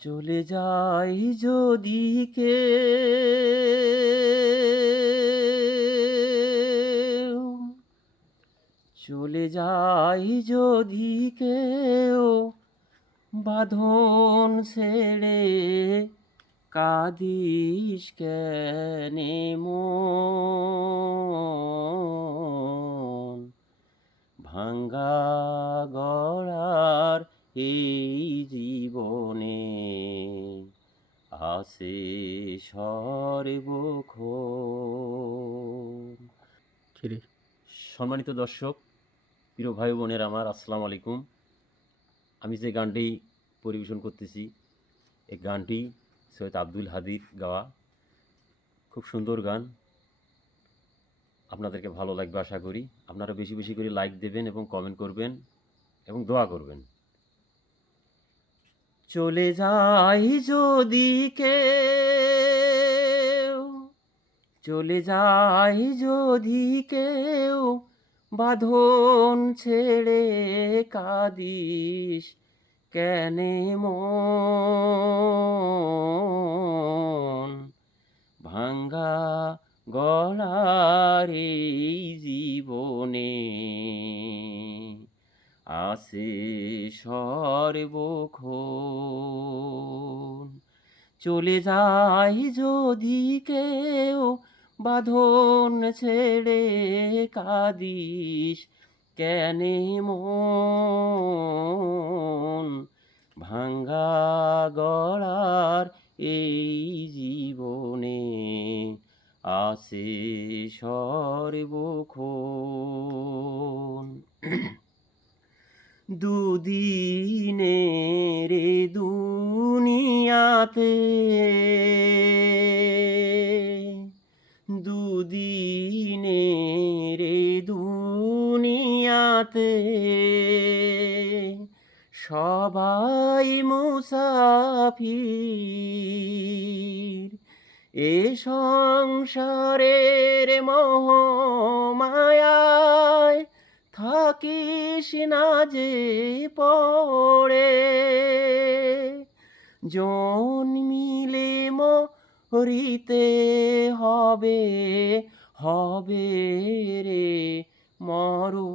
চলে যাই যদি কেউ, চলে যাই যদি কেউ, বাঁধন ছেড়ে কাঁদিস কেনে মন? ভাঙ্গা গড়ার এই জীবনে আছে সর্বক্ষণ। সম্মানিত দর্শক, প্রিয় ভাই বোনের আমার, আসসালামু আলাইকুম। আমি যে গানটি পরিবেশন করতেছি, এই গানটি সৈয়দ আব্দুল হাদীর গাওয়া। খুব সুন্দর গান, আপনাদেরকে ভালো লাগবে আশা করি। আপনারা বেশি বেশি করে লাইক দেবেন এবং কমেন্ট করবেন এবং দোয়া করবেন। চলে যাই যদি কেউ, চলে যাই যদি কেউ, বাঁধন ছেড়ে কাঁদিস কেনে মন? ভাঙ্গা গলার এই জীবনে আছে সর্বক্ষণ। চলে যাই যদি কেউ, বাঁধন ছেড়ে কাঁদিস কেনে মন? ভাঙ্গা গড়ার এই জীবনে আছে সর্বক্ষণ। দুদিনের দুনিয়াতে, দুদিনের দুনিয়াতে সবাই মুসাফির। এ সংসারের মোহমায়ায় থাকিস না যে পড়ে। জন্মিলে মরিতে হবে, হবে রে মরণ।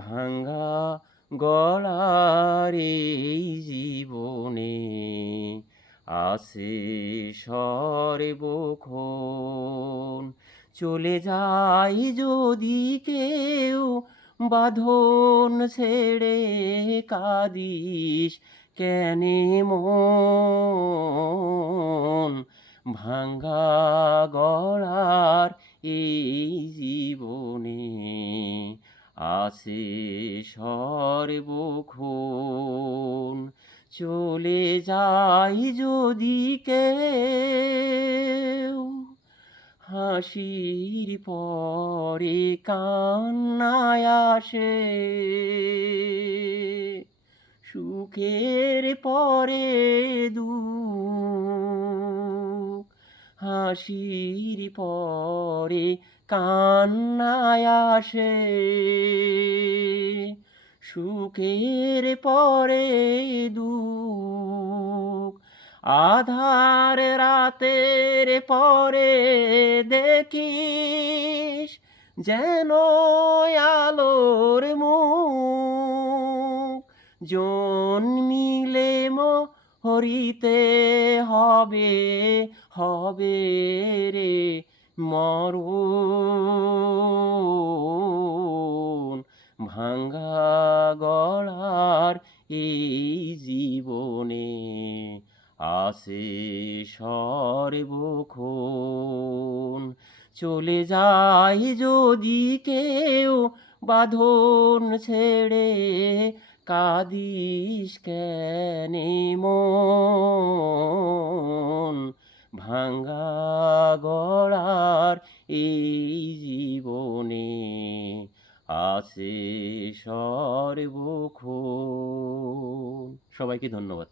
ভাঙ্গা গলার এই জীবনে আছে সর্বক্ষণ। চলে যাই যদি কেউ, বাঁধন ছেড়ে কাঁদিস কেনে মন? ভাঙ্গা গড়ার এই জীবনে আছে সর্বক্ষণ। চলে যাই যদি কেউ, হাসির পরে কান্নায় আসে, সুখের পরে দুঃখ। হাসির পরে কান্নায় আসে, সুখের পরে দুঃখ। আধার রাতের পরে দেখিস যেন আলোর মুখ। জন্মিলে মরিতে হবে, হবে রে মরণ। ভাঙ্গা গড়ার এই জীবনে আছে সর্বক্ষণ। চলে যাই যদি কেউ, বাঁধন ছেড়ে কাঁদিস কেনে মন? ভাঙ্গা গড়ার এই জীবনে আছে সর্বক্ষণ। সবাইকে ধন্যবাদ।